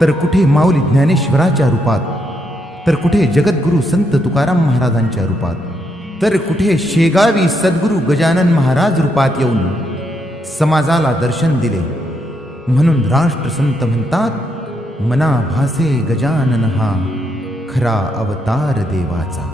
तर कुठे माऊली ज्ञानेश्वराच्या रूपात, तर कुठे जगद्गुरु संत तुकाराम महाराजांच्या रूपात, तर कुठे शेगावी सद्गुरु गजानन महाराज रूपात येऊन समाजाला दर्शन दिले. म्हणून राष्ट्रसंत म्हणतात, मना भासे गजानन हा खरा अवतार देवाचा.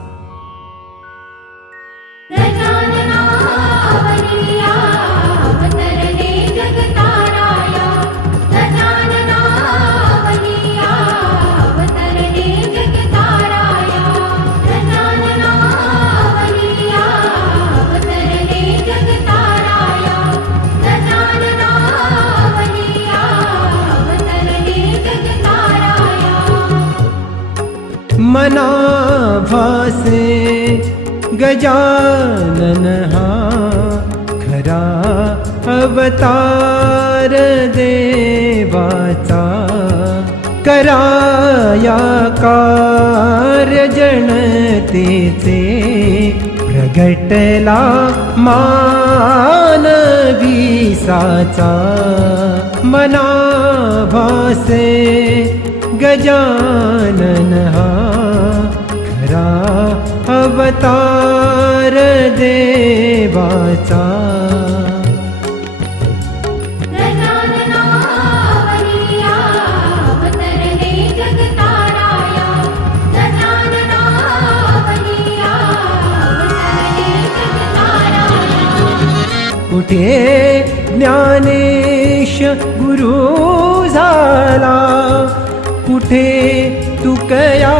मना भासे गजानन हा खरा अवतार देवाचा. कराया कार्य जनतेचे प्रगटला मानवी साचा. मना भासे गजानन हा खरा अवतार देवाचा. कुठे ज्ञानेश गुरु झाला, कुठे तुकया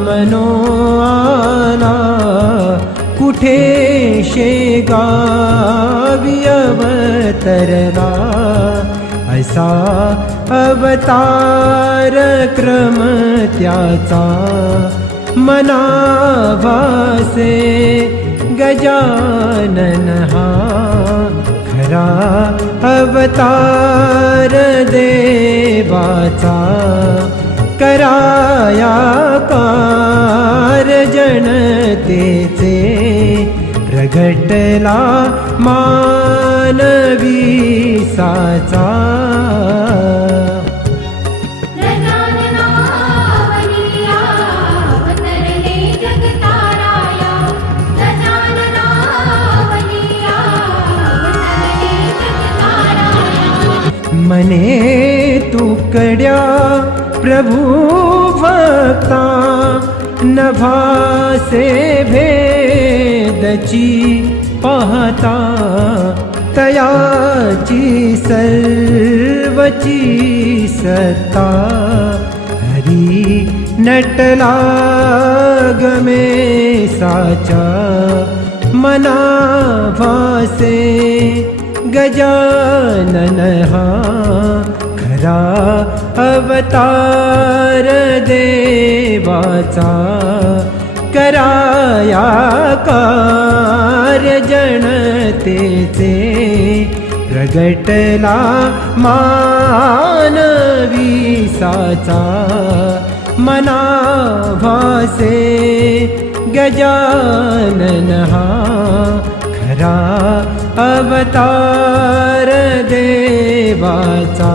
मनो आला, कुठे शेगावी अवतरला. असा अवतार क्रम त्याचा. मना भासे गजानन हा खरा अवतार देवाचा. कराया कार्य जनतेचे प्रगटला मानवी साचा. मने तुकड्या प्रभु भक्ता, नभासे भेदची पाहता. तयाची सर्वची सत्ता, हरी नटला गमे साचा. मना भासे गजानन हा खरा अवतार देवाचा. कराया कार्य जनतेचे प्रगटला मानवी साचा. मना भासे गजानन हा खरा अवतार देवाचा.